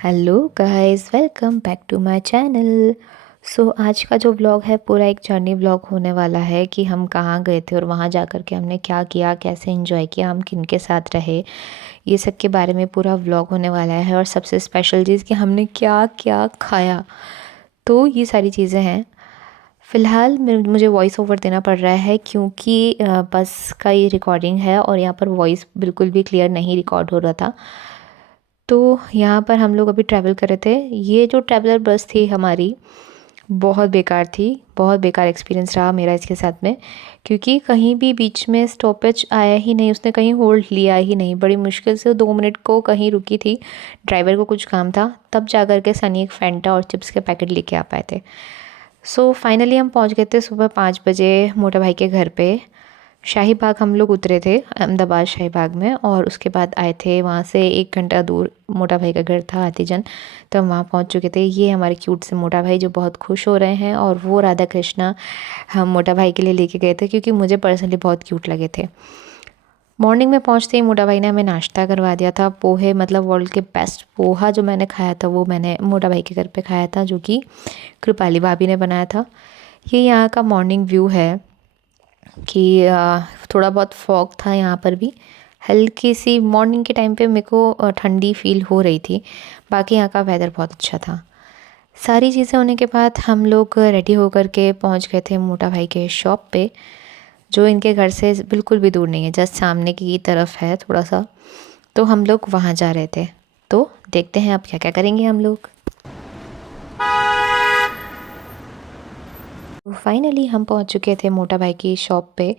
Hello guys, welcome back to my channel. So आज का जो व्लॉग है पूरा एक जर्नी व्लॉग होने वाला है कि हम कहाँ गए थे और वहाँ जा कर के हमने क्या किया, कैसे एंजॉय किया, हम किन के साथ रहे, ये सब के बारे में पूरा व्लॉग होने वाला है। और सबसे स्पेशल चीज़ कि हमने क्या क्या खाया, तो ये सारी चीज़ें हैं। फ़िलहाल मुझे वॉइस ओवर देना पड़ रहा है क्योंकि बस का ये रिकॉर्डिंग है और यहाँ पर वॉइस बिल्कुल भी क्लियर नहीं रिकॉर्ड हो रहा था। तो यहाँ पर हम लोग अभी ट्रैवल कर रहे थे। ये जो ट्रैवलर बस थी हमारी, बहुत बेकार थी, बहुत बेकार एक्सपीरियंस रहा मेरा इसके साथ में, क्योंकि कहीं भी बीच में स्टॉपेज आया ही नहीं, उसने कहीं होल्ड लिया ही नहीं। बड़ी मुश्किल से 2 मिनट को कहीं रुकी थी, ड्राइवर को कुछ काम था, तब जा कर के सनी एक फैंटा और चिप्स के पैकेट लेके आ पाए थे। सो फाइनली हम पहुँच गए थे सुबह 5 बजे मोटा भाई के घर पे। शाही बाग हम लोग उतरे थे, अहमदाबाद शाही बाग में, और उसके बाद आए थे वहाँ से 1 घंटा दूर मोटा भाई का घर था हाथीजन, तो हम वहाँ पहुँच चुके थे। ये हमारे क्यूट से मोटा भाई जो बहुत खुश हो रहे हैं, और वो राधा कृष्णा हम मोटा भाई के लिए लेके गए थे क्योंकि मुझे पर्सनली बहुत क्यूट लगे थे। मॉर्निंग में पहुँचते ही मोटा भाई ने हमें नाश्ता करवा दिया था। पोहे, मतलब वर्ल्ड के बेस्ट पोहा जो मैंने खाया था वो मैंने मोटा भाई के घर पे खाया था, जो कि कृपाली भाभी ने बनाया था। ये यहाँ का मॉर्निंग व्यू है कि थोड़ा बहुत फॉग था यहाँ पर भी, हल्की सी मॉर्निंग के टाइम पे मेरे को ठंडी फील हो रही थी। बाकी यहाँ का वेदर बहुत अच्छा था। सारी चीज़ें होने के बाद हम लोग रेडी होकर के पहुँच गए थे मोटा भाई के शॉप पे, जो इनके घर से बिल्कुल भी दूर नहीं है, जस्ट सामने की तरफ है थोड़ा सा। तो हम लोग वहाँ जा रहे थे, तो देखते हैं अब क्या क्या करेंगे हम लोग। फाइनली हम पहुंच चुके थे मोटा भाई की शॉप पे,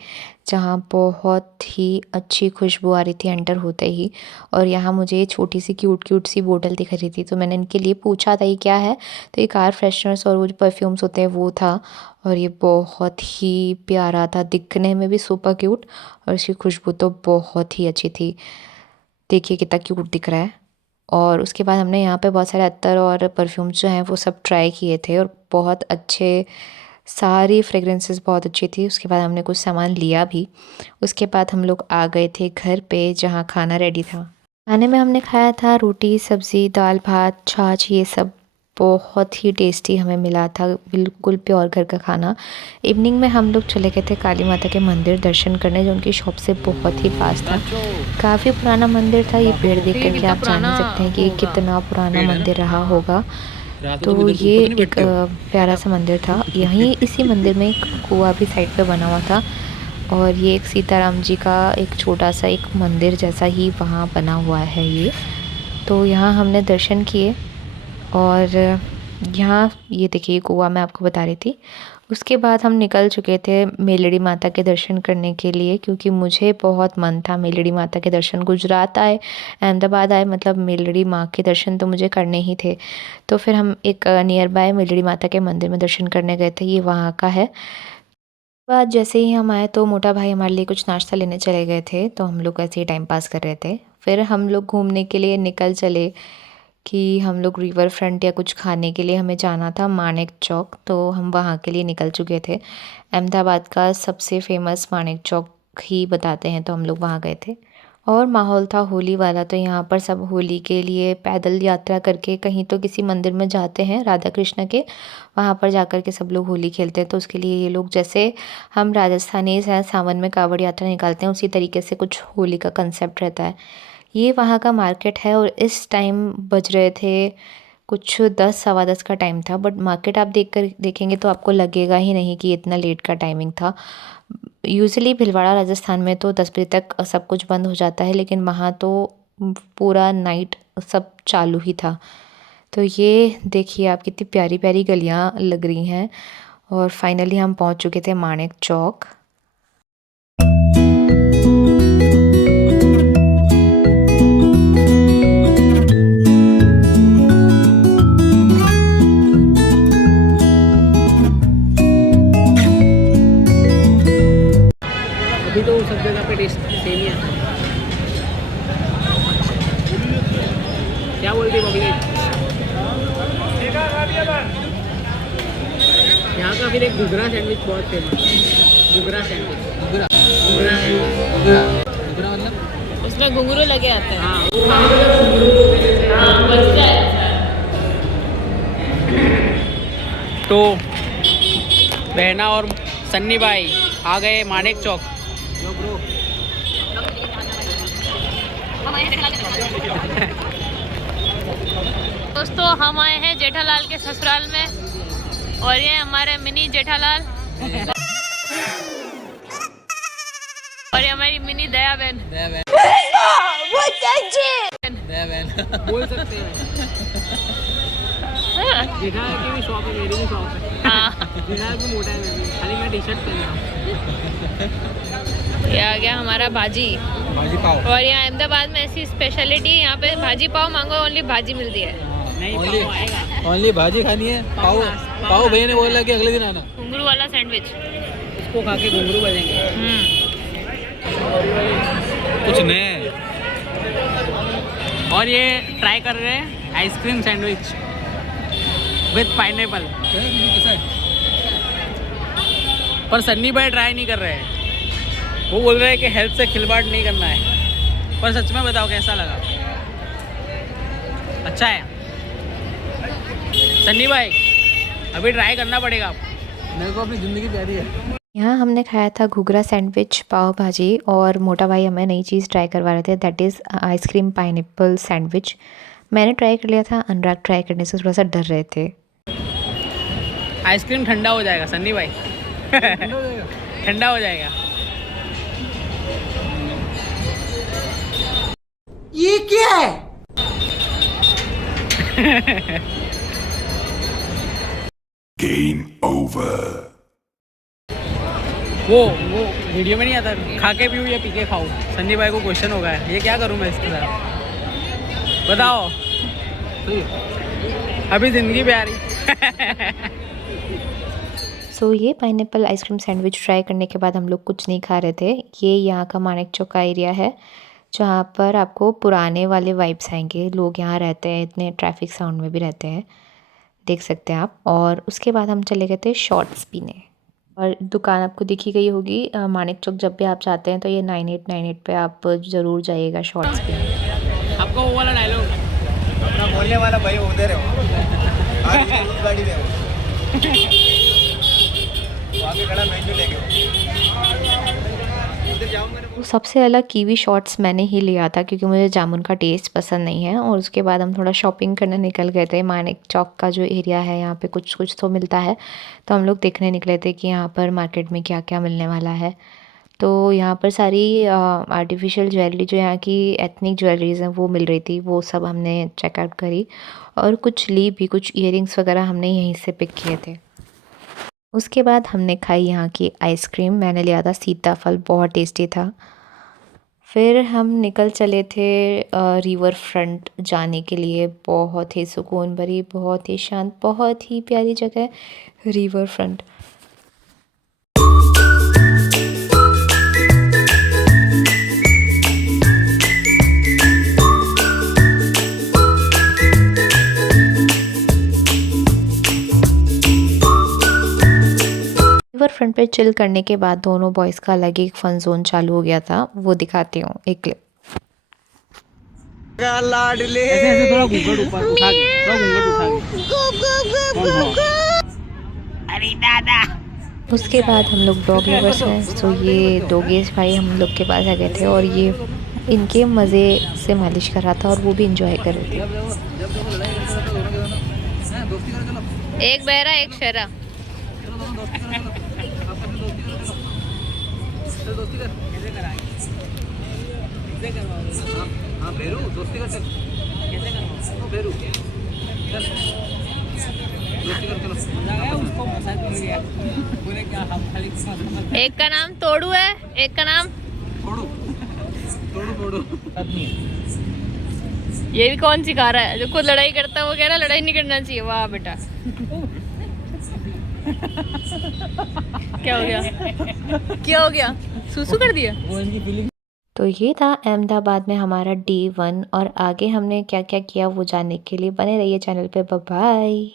जहां बहुत ही अच्छी खुशबू आ रही थी एंटर होते ही। और यहाँ मुझे छोटी सी क्यूट क्यूट सी बोतल दिख रही थी, तो मैंने इनके लिए पूछा था ये क्या है, तो ये कार फ्रेशनर्स और वो जो परफ्यूम्स होते हैं वो था। और ये बहुत ही प्यारा था, दिखने में भी सुपर क्यूट, और इसकी खुशबू तो बहुत ही अच्छी थी। देखिए कितना क्यूट दिख रहा है। और उसके बाद हमने यहाँ पे बहुत सारे अत्तर और परफ्यूम्स जो हैं वो सब ट्राई किए थे, और बहुत अच्छे, सारी फ्रेगरेंसेस बहुत अच्छी थी। उसके बाद हमने कुछ सामान लिया भी। उसके बाद हम लोग आ गए थे घर पे, जहाँ खाना रेडी था। खाने में हमने खाया था रोटी, सब्ज़ी, दाल, भात, छाछ, ये सब बहुत ही टेस्टी हमें मिला था, बिल्कुल प्योर घर का खाना। इवनिंग में हम लोग चले गए थे काली माता के मंदिर दर्शन करने, जो उनकी शॉप से बहुत ही पास था। काफ़ी पुराना मंदिर था, ये पेड़ देख कर के आप जान ही सकते हैं कि कितना पुराना मंदिर रहा होगा। तो ये एक प्यारा सा मंदिर था। यहीं इसी मंदिर में एक कुआं भी साइड पे बना हुआ था, और ये एक सीताराम जी का एक छोटा सा एक मंदिर जैसा ही वहाँ बना हुआ है ये। तो यहाँ हमने दर्शन किए, और यहाँ ये देखिए कुआं मैं आपको बता रही थी। उसके बाद हम निकल चुके थे मेलड़ी माता के दर्शन करने के लिए, क्योंकि मुझे बहुत मन था मेलड़ी माता के दर्शन। गुजरात आए, अहमदाबाद आए, मतलब मेलड़ी माँ के दर्शन तो मुझे करने ही थे। तो फिर हम एक नियर बाय मेलड़ी माता के मंदिर में दर्शन करने गए थे, ये वहाँ का है। बाद जैसे ही हम आए तो मोटा भाई हमारे लिए कुछ नाश्ता लेने चले गए थे, तो हम लोग ऐसे ही टाइम पास कर रहे थे। फिर हम लोग घूमने के लिए निकल चले कि हम लोग रिवर फ्रंट या कुछ खाने के लिए हमें जाना था मानेक चौक, तो हम वहाँ के लिए निकल चुके थे। अहमदाबाद का सबसे फेमस मानेक चौक ही बताते हैं, तो हम लोग वहाँ गए थे। और माहौल था होली वाला, तो यहाँ पर सब होली के लिए पैदल यात्रा करके कहीं तो किसी मंदिर में जाते हैं राधा कृष्ण के, वहाँ पर जाकर के सब लोग होली खेलते हैं। तो उसके लिए ये लोग, जैसे हम राजस्थानी हैं सावन में कावड़ यात्रा निकालते हैं, उसी तरीके से कुछ होली का कंसेप्ट रहता है। ये वहाँ का मार्केट है, और इस टाइम बज रहे थे कुछ 10 सवा 10 का टाइम था, बट मार्केट आप देखेंगे तो आपको लगेगा ही नहीं कि इतना लेट का टाइमिंग था। यूजुअली भीलवाड़ा राजस्थान में तो 10 बजे तक सब कुछ बंद हो जाता है, लेकिन वहाँ तो पूरा नाइट सब चालू ही था। तो ये देखिए आप, कितनी प्यारी प्यारी गलियाँ लग रही हैं। और फाइनली हम पहुँच चुके थे मानेक चौक। अभी तो सब जगह पे टेस्ट सेम ही आता है। क्या बोलती है पब्लिक? यहाँ का फिर एक घुघरा सैंडविच बहुत फेमस है। घुघरा सैंडविच, घुघरा घुघरा घुघरा मतलब उसमें घुंघरू लगे आते हैं। हाँ, हाँ, बच जाए। तो बहना और सन्नी भाई आ गए मानेक चौक। दोस्तों हम आए हैं जेठालाल के ससुराल में और ये हमारे मिनी जेठालाल और ये हमारी मिनी दया बहन। बोल सकते हैं। जेठा की भी शॉप है, मेरी भी शॉप है। हाँ जेठा भी मोटा है, खाली मैं टी शर्ट पहन रहा हूँ। ये आ गया हमारा भाजी पाव। और यहाँ अहमदाबाद में ऐसी स्पेशलिटी यहाँ पे भाजी पाव मांगो ओनली भाजी मिलती है। नहीं, पाव आएगा। ओनली भाजी खानी है। पाव भैया ने बोला कि अगले दिन आना। घुंगरू वाला सैंडविच इसको खा के घुंघरू बजेंगे। कुछ नया है। और ये ट्राई कर रहे हैं आइसक्रीम सैंडविच विथ पाइनएप्पल। पर सन्नी भाई ट्राई नहीं कर रहे हैं। वो बोल रहे हैं कि हेल्थ से खिलवाड़ नहीं करना है। पर सच में बताओ कैसा लगा? अच्छा है सन्नी भाई, अभी ट्राई करना पड़ेगा आपको। मेरे को अपनी ज़िंदगी प्यारी है। यहाँ हमने खाया था घुघरा सैंडविच, पाव भाजी और मोटा भाई हमें नई चीज़ ट्राई करवा रहे थे, that is ice cream pineapple sandwich. मैंने ट्राई कर लिया था, अनुराग ट्राई करने से थोड़ा सा डर रहे थे। आइसक्रीम ठंडा हो जाएगा सन्नी भाई। ठंडा हो जाएगा। ये क्या है? Game over. वो वीडियो में नहीं आता, खा के पीऊँ या पी के खाऊँ? सन्नी भाई को क्वेश्चन होगा ये क्या करूँ मैं इसके साथ, बताओ। अभी ज़िंदगी प्यारी। सो ये पाइनएप्पल आइसक्रीम सैंडविच ट्राई करने के बाद हम लोग कुछ नहीं खा रहे थे। ये यहाँ का मानेक चौक का एरिया है जहाँ पर आपको पुराने वाले वाइब्स आएंगे। लोग यहाँ रहते हैं, इतने ट्रैफिक साउंड में भी रहते हैं, देख सकते हैं आप। और उसके बाद हम चले गए थे शॉर्ट्स पीने और दुकान आपको दिखी गई होगी मानेक चौक। जब भी आप जाते हैं तो ये 9898 पे आप ज़रूर जाइएगा शॉर्ट्स पीने। आपका वो वाला डायलॉग अपना बोलने वाला भाई उधर है। आगे गाड़ी में वो आगे खड़ा मेन्यू लेके उधर जाऊंगा। तो सबसे अलग कीवी शॉट्स मैंने ही लिया था क्योंकि मुझे जामुन का टेस्ट पसंद नहीं है। और उसके बाद हम थोड़ा शॉपिंग करने निकल गए थे। मानेक चौक का जो एरिया है यहाँ पे कुछ कुछ तो मिलता है, तो हम लोग देखने निकले थे कि यहाँ पर मार्केट में क्या क्या मिलने वाला है। तो यहाँ पर सारी आर्टिफिशियल ज्वेलरी जो यहाँ की एथनिक ज्वेलरीज़ हैं वो मिल रही थी, वो सब हमने चेकआउट करी और कुछ ली भी। कुछ ईयरिंग्स वगैरह हमने यहीं से पिक किए थे। उसके बाद हमने खाई यहाँ की आइसक्रीम। मैंने लिया था सीताफल, बहुत टेस्टी था। फिर हम निकल चले थे रिवर फ्रंट जाने के लिए। बहुत ही सुकून भरी, बहुत ही शांत, बहुत ही प्यारी जगह रिवर फ्रंट। रिवर फ्रंट पे चिल करने के बाद दोनों बॉयज़ का अलग ही फन जोन चालू हो गया था, वो दिखाती हूँ एक क्लिप। लाडले ऐसे थोड़ा घूंघट ऊपर उठा के, थोड़ा घूंघट उठा के। अरे दादा। उसके बाद हम लोग डॉग लवर्स हैं, तो ये डॉगीज भाई हम लोग के पास आ गए थे और ये इनके मज़े से मालिश कर रहा था और वो भी इंजॉय कर रहे थे। एक बहरा एक शहरा। हाँ बेरू दोस्ती कर चल। कैसे करवाओ बेरू चल दोस्ती कर चलो। उसको मसाज मिल गया। बोले क्या हम खाली एक का नाम तोड़ू है, एक का नाम छोड़ो छोड़ो छोड़ो। ये भी कौन सिखा रहा है? जो खुद लड़ाई करता है वो कह रहा है लड़ाई नहीं करना चाहिए। वाह बेटा। क्या हो गया? क्या हो गया? सुसु कर दिया? वो इनकी फीलिंग। तो ये था अहमदाबाद में हमारा डे 1 और आगे हमने क्या क्या किया वो जानने के लिए बने रहिए चैनल पे। Bye bye.